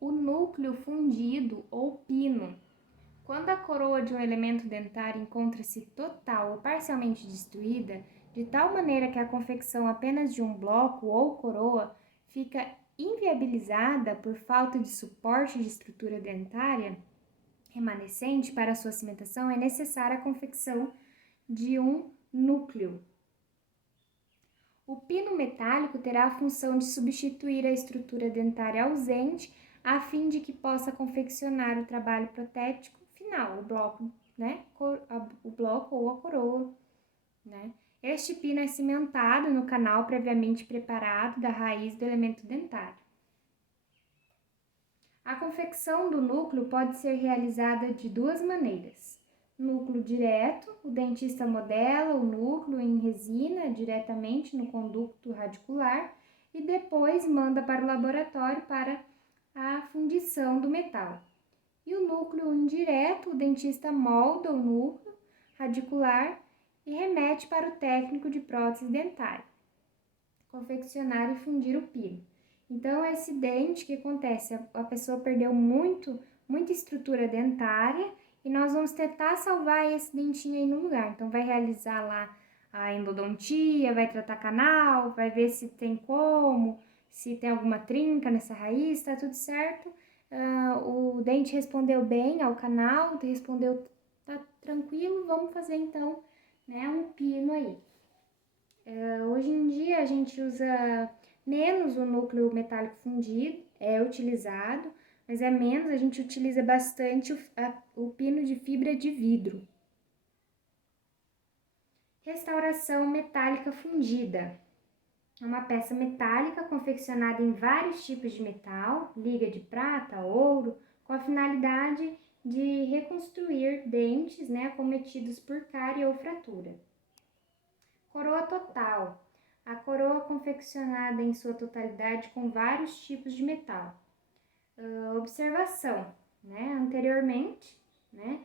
o núcleo fundido ou pino. Quando a coroa de um elemento dentário encontra-se total ou parcialmente destruída, de tal maneira que a confecção apenas de um bloco ou coroa fica inviabilizada por falta de suporte de estrutura dentária remanescente para sua cimentação, é necessária a confecção de um núcleo. O pino metálico terá a função de substituir a estrutura dentária ausente, a fim de que possa confeccionar o trabalho protético final, o bloco, né? O bloco ou a coroa, né? Este pino é cimentado no canal previamente preparado da raiz do elemento dentário. A confecção do núcleo pode ser realizada de duas maneiras. Núcleo direto, o dentista modela o núcleo em resina diretamente no conduto radicular e depois manda para o laboratório para a fundição do metal. E o núcleo indireto, o dentista molda o núcleo radicular e remete para o técnico de prótese dentária confeccionar e fundir o pino. Então, esse dente, o que acontece? A pessoa perdeu muita estrutura dentária e nós vamos tentar salvar esse dentinho aí no lugar. Então, vai realizar lá a endodontia, vai tratar canal, vai ver se tem como, se tem alguma trinca nessa raiz, tá tudo certo. O dente respondeu bem ao canal, respondeu, tá tranquilo, vamos fazer então, né, um pino aí. Hoje em dia a gente usa menos o núcleo metálico fundido, é utilizado, mas é menos, a gente utiliza bastante o pino de fibra de vidro. Restauração metálica fundida. É uma peça metálica confeccionada em vários tipos de metal, liga de prata, ouro, com a finalidade de reconstruir dentes, né, acometidos por cárie ou fratura. Coroa total. A coroa confeccionada em sua totalidade com vários tipos de metal. Observação, né? Anteriormente, né?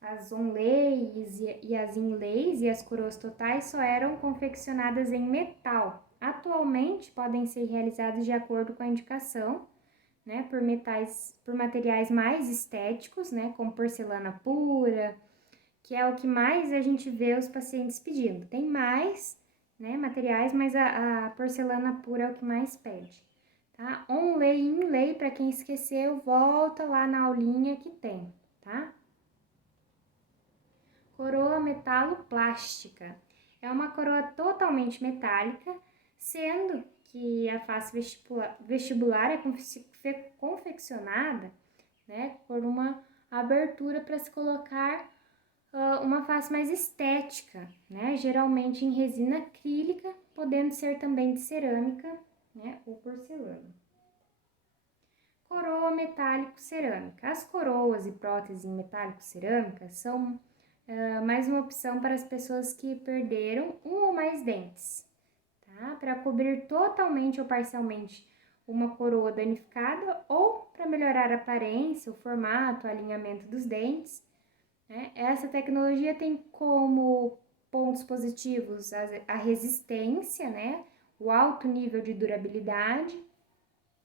As onlays e as inlays e as coroas totais só eram confeccionadas em metal. Atualmente podem ser realizadas de acordo com a indicação, né? Por materiais mais estéticos, né? Como porcelana pura, que é o que mais a gente vê os pacientes pedindo. Tem mais, né, materiais, mas a porcelana pura é o que mais pede, tá? Onlay e inlay, para quem esqueceu, volta lá na aulinha que tem, tá? Coroa metaloplástica. É uma coroa totalmente metálica, sendo que a face vestibular é confeccionada, né, por uma abertura para se colocar uma face mais estética, né? Geralmente em resina acrílica, podendo ser também de cerâmica, né? Ou porcelana. Coroa metálico-cerâmica. As coroas e próteses em metálico-cerâmica são mais uma opção para as pessoas que perderam um ou mais dentes, tá? Para cobrir totalmente ou parcialmente uma coroa danificada ou para melhorar a aparência, o formato, o alinhamento dos dentes. Essa tecnologia tem como pontos positivos a resistência, né? O alto nível de durabilidade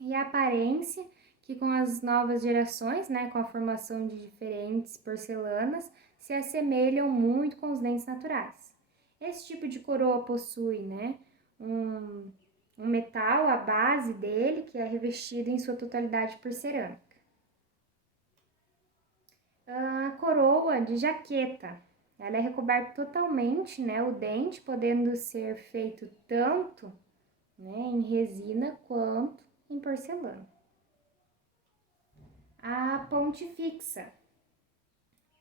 e a aparência, que com as novas gerações, né, com a formação de diferentes porcelanas, se assemelham muito com os dentes naturais. Esse tipo de coroa possui, né, um metal, a base dele, que é revestido em sua totalidade por cerâmica. A coroa de jaqueta. Ela é recoberta totalmente, né, o dente, podendo ser feito tanto, né, em resina quanto em porcelana. A ponte fixa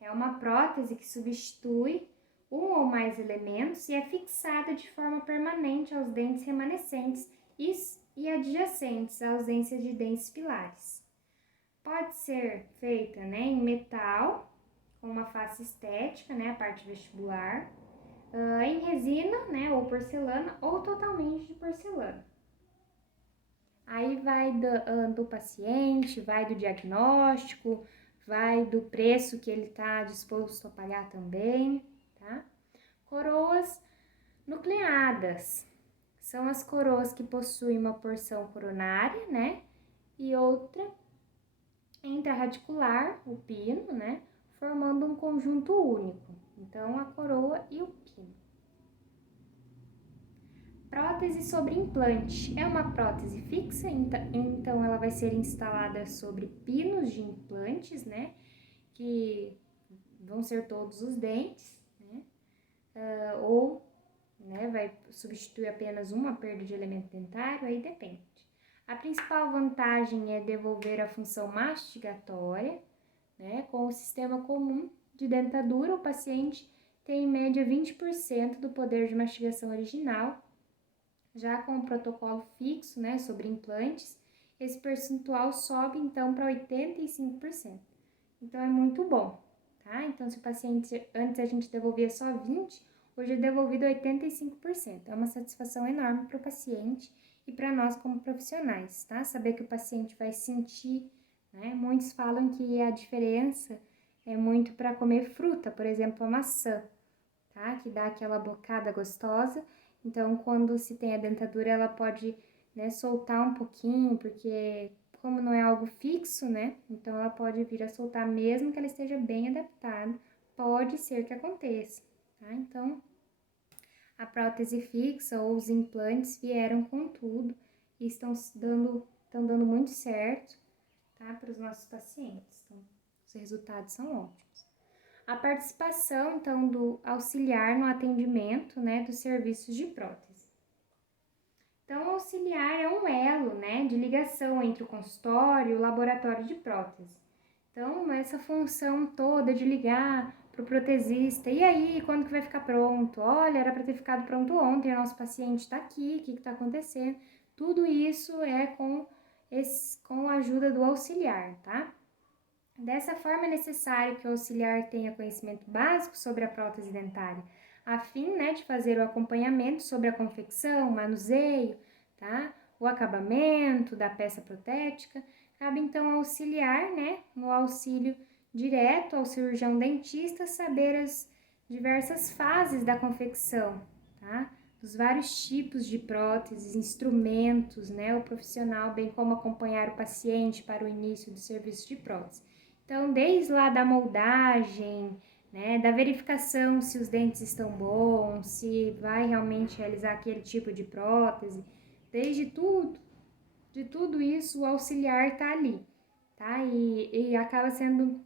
é uma prótese que substitui um ou mais elementos e é fixada de forma permanente aos dentes remanescentes e adjacentes à ausência de dentes pilares. Pode ser feita, né, em metal, com uma face estética, né, a parte vestibular, em resina, né, ou porcelana, ou totalmente de porcelana. Aí vai do paciente, vai do diagnóstico, vai do preço que ele está disposto a pagar também, tá? Coroas nucleadas. São as coroas que possuem uma porção coronária, né? e outra intrarradicular, o pino, né, formando um conjunto único. Então, a coroa e o pino. Prótese sobre implante. É uma prótese fixa, então ela vai ser instalada sobre pinos de implantes, né, que vão ser todos os dentes, né, ou né, vai substituir apenas uma perda de elemento dentário, aí depende. A principal vantagem é devolver a função mastigatória, né, com o sistema comum de dentadura, o paciente tem em média 20% do poder de mastigação original. Já com o protocolo fixo, né, sobre implantes, esse percentual sobe então para 85%. Então é muito bom, tá? Então se o paciente, antes a gente devolvia só 20%, hoje é devolvido 85%. É uma satisfação enorme para o paciente e para nós como profissionais, tá? Saber que o paciente vai sentir, né? Muitos falam que a diferença é muito para comer fruta, por exemplo, a maçã, tá? Que dá aquela bocada gostosa. Então, quando se tem a dentadura, ela pode, né, soltar um pouquinho, porque como não é algo fixo, né? Então, ela pode vir a soltar mesmo que ela esteja bem adaptada. Pode ser que aconteça, tá? Então, a prótese fixa ou os implantes vieram com tudo e estão dando muito certo, tá? Para os nossos pacientes. Então, os resultados são ótimos. A participação, então, do auxiliar no atendimento, né, dos serviços de prótese. Então, o auxiliar é um elo, né, de ligação entre o consultório e o laboratório de prótese. Então, essa função toda de ligar para o protesista, e aí, quando que vai ficar pronto? Olha, era para ter ficado pronto ontem, o nosso paciente está aqui, o que está acontecendo? Tudo isso é com a ajuda do auxiliar, tá? Dessa forma, é necessário que o auxiliar tenha conhecimento básico sobre a prótese dentária, a fim, né, de fazer o acompanhamento sobre a confecção, manuseio, tá? O acabamento da peça protética. Cabe então ao auxiliar, né, no auxílio direto ao cirurgião dentista, saber as diversas fases da confecção, tá? Dos vários tipos de próteses, instrumentos, né, o profissional, bem como acompanhar o paciente para o início do serviço de prótese. Então, desde lá da moldagem, né, da verificação se os dentes estão bons, se vai realmente realizar aquele tipo de prótese, de tudo isso, o auxiliar está ali, tá? E acaba sendo,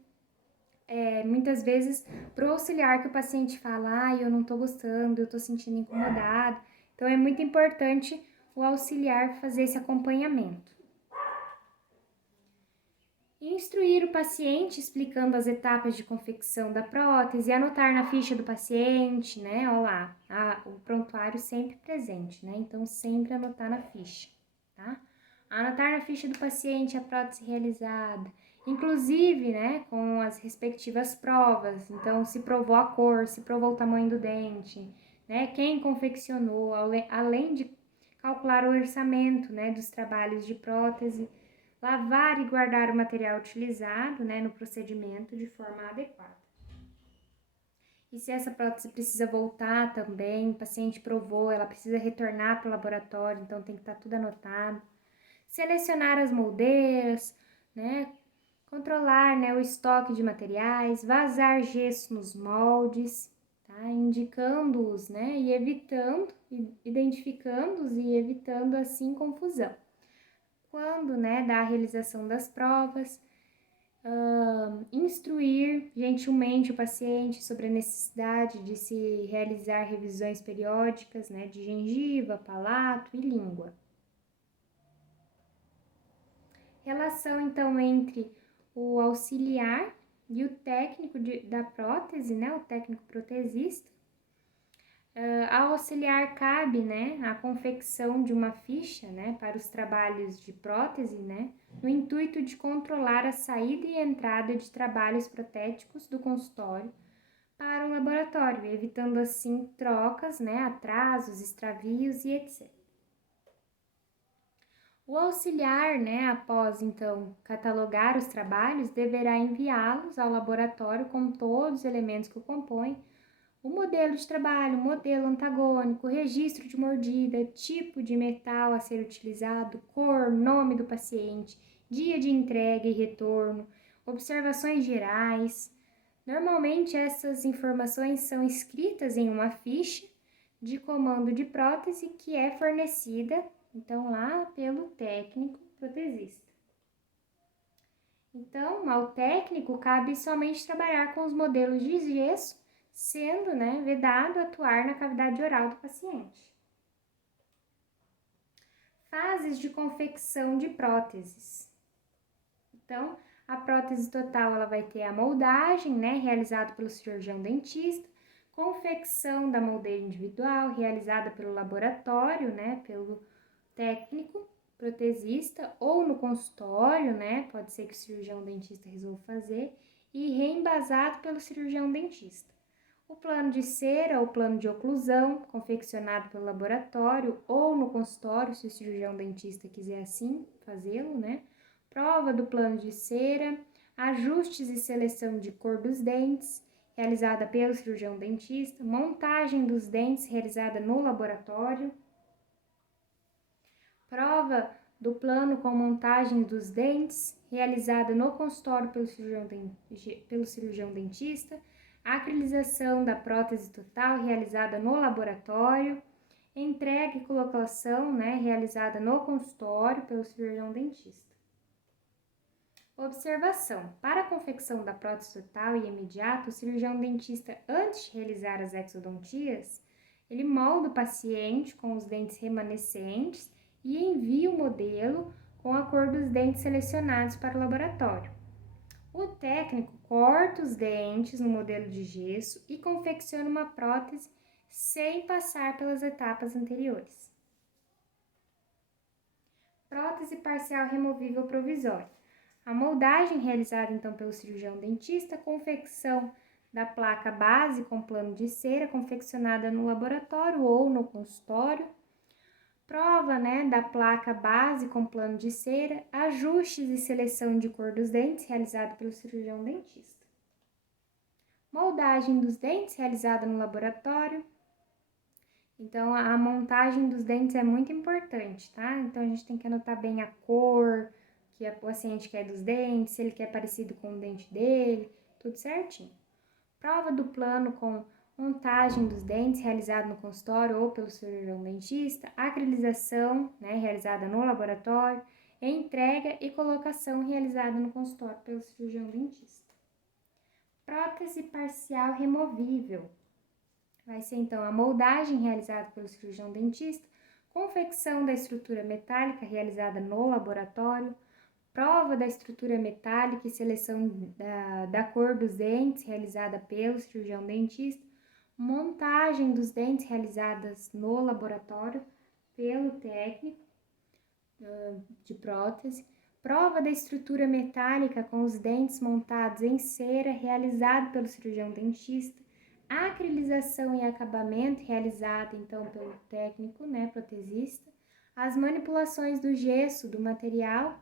muitas vezes, pro auxiliar que o paciente fala, eu não tô gostando, eu tô sentindo incomodado. Então, é muito importante o auxiliar fazer esse acompanhamento. Instruir o paciente explicando as etapas de confecção da prótese, anotar na ficha do paciente, né? Olha lá, o prontuário sempre presente, né? Então, sempre anotar na ficha, tá? Anotar na ficha do paciente a prótese realizada, inclusive, né, com as respectivas provas. Então, se provou a cor, se provou o tamanho do dente, né? Quem confeccionou, além de calcular o orçamento, né, dos trabalhos de prótese. Lavar e guardar o material utilizado, né, no procedimento de forma adequada. E se essa prótese precisa voltar também, o paciente provou, ela precisa retornar para o laboratório, então tem que estar tudo anotado. Selecionar as moldeiras, né, controlar, né, o estoque de materiais, vazar gesso nos moldes, tá, indicando-os, né, e identificando-os e evitando assim confusão. Quando, né, da realização das provas, instruir gentilmente o paciente sobre a necessidade de se realizar revisões periódicas, né, de gengiva, palato e língua. Relação, então, entre o auxiliar e o técnico da prótese, né, o técnico protesista. Ao auxiliar cabe, né, a confecção de uma ficha, né, para os trabalhos de prótese, né, no intuito de controlar a saída e entrada de trabalhos protéticos do consultório para o laboratório, evitando assim trocas, né, atrasos, extravios e etc. O auxiliar, né, após então catalogar os trabalhos, deverá enviá-los ao laboratório com todos os elementos que o compõem, o modelo de trabalho, modelo antagônico, registro de mordida, tipo de metal a ser utilizado, cor, nome do paciente, dia de entrega e retorno, observações gerais. Normalmente, essas informações são escritas em uma ficha de comando de prótese que é fornecida, então, lá pelo técnico protesista. Então, ao técnico cabe somente trabalhar com os modelos de gesso, sendo vedado atuar na cavidade oral do paciente. Fases de confecção de próteses. Então, a prótese total ela vai ter a moldagem, realizada pelo cirurgião dentista, confecção da moldeira individual, realizada pelo laboratório, pelo técnico protesista, ou no consultório, pode ser que o cirurgião dentista resolva fazer, e reembasado pelo cirurgião dentista. O plano de cera ou plano de oclusão, confeccionado pelo laboratório ou no consultório, se o cirurgião dentista quiser assim fazê-lo, Prova do plano de cera, ajustes e seleção de cor dos dentes, realizada pelo cirurgião dentista, montagem dos dentes, realizada no laboratório, prova do plano com montagem dos dentes, realizada no consultório pelo cirurgião dentista, acrilização da prótese total, realizada no laboratório, entrega e colocação, realizada no consultório pelo cirurgião dentista. Observação: para a confecção da prótese total e imediata, o cirurgião dentista, antes de realizar as exodontias, ele molda o paciente com os dentes remanescentes e envia o modelo com a cor dos dentes selecionados para o laboratório. O técnico corta os dentes no modelo de gesso e confecciona uma prótese sem passar pelas etapas anteriores. Prótese parcial removível provisória. A moldagem realizada então pelo cirurgião dentista, confecção da placa base com plano de cera, confeccionada no laboratório ou no consultório, prova da placa base com plano de cera, ajustes e seleção de cor dos dentes, realizado pelo cirurgião dentista. Moldagem dos dentes, realizada no laboratório. Então, a montagem dos dentes é muito importante, tá? Então, a gente tem que anotar bem a cor que o paciente quer dos dentes, se ele quer parecido com o dente dele, tudo certinho. Prova do plano com montagem dos dentes, realizada no consultório ou pelo cirurgião dentista, acrilização, realizada no laboratório, entrega e colocação realizada no consultório pelo cirurgião dentista. Prótese parcial removível. Vai ser então a moldagem realizada pelo cirurgião dentista, confecção da estrutura metálica realizada no laboratório, prova da estrutura metálica e seleção da cor dos dentes realizada pelo cirurgião dentista, montagem dos dentes realizadas no laboratório pelo técnico de prótese, prova da estrutura metálica com os dentes montados em cera realizado pelo cirurgião dentista, acrilização e acabamento realizado então pelo técnico, protesista, as manipulações do gesso, do material,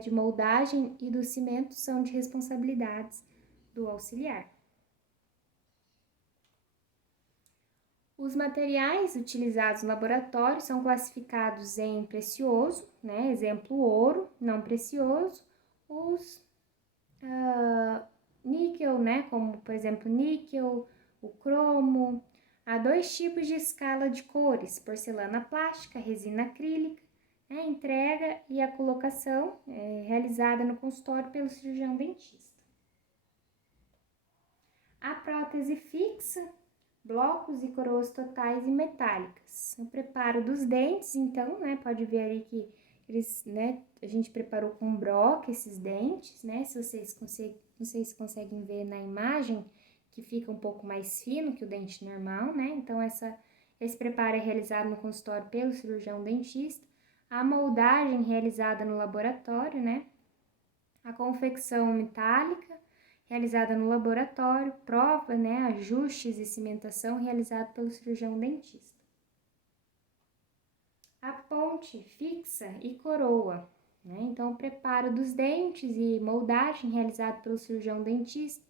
de moldagem e do cimento são de responsabilidades do auxiliar. Os materiais utilizados no laboratório são classificados em precioso, exemplo ouro, não precioso, os níquel, como por exemplo níquel, o cromo. Há 2 tipos de escala de cores, porcelana plástica, resina acrílica, entrega e a colocação realizada no consultório pelo cirurgião dentista. A prótese fixa, blocos e coroas totais e metálicas. O preparo dos dentes, então, pode ver aí que eles, a gente preparou com broca esses dentes, se vocês conseguem ver na imagem, que fica um pouco mais fino que o dente normal, Então, esse preparo é realizado no consultório pelo cirurgião dentista. A moldagem realizada no laboratório, A confecção metálica realizada no laboratório, prova, ajustes e cimentação realizado pelo cirurgião dentista. A ponte fixa e coroa, Então, o preparo dos dentes e moldagem realizado pelo cirurgião dentista,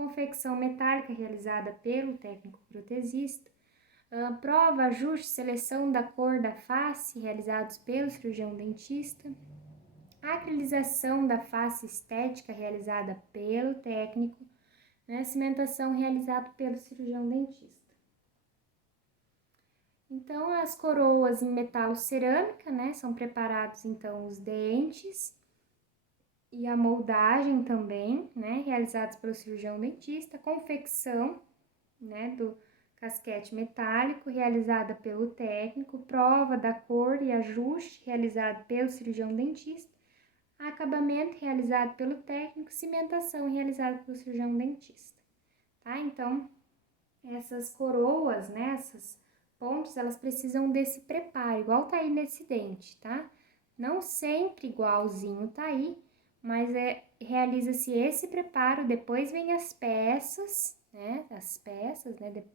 confecção metálica realizada pelo técnico protesista, prova, ajuste, seleção da cor da face realizados pelo cirurgião dentista, acrilização da face estética realizada pelo técnico, né, cimentação realizada pelo cirurgião dentista. Então, as coroas em metalo-cerâmica, né, são preparados então os dentes e a moldagem também, né, realizados pelo cirurgião dentista, confecção, né, do casquete metálico realizada pelo técnico, prova da cor e ajuste realizado pelo cirurgião dentista, acabamento realizado pelo técnico, cimentação realizada pelo cirurgião dentista, tá? Então, essas coroas, né, essas pontos, elas precisam desse preparo, igual tá aí nesse dente, tá? Não sempre igualzinho tá aí, mas realiza-se esse preparo, depois vem as peças, né,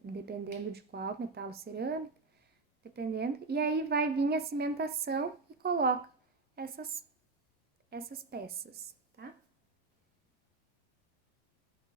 dependendo de qual, metal, cerâmica, dependendo, e aí vai vir a cimentação e coloca essas peças.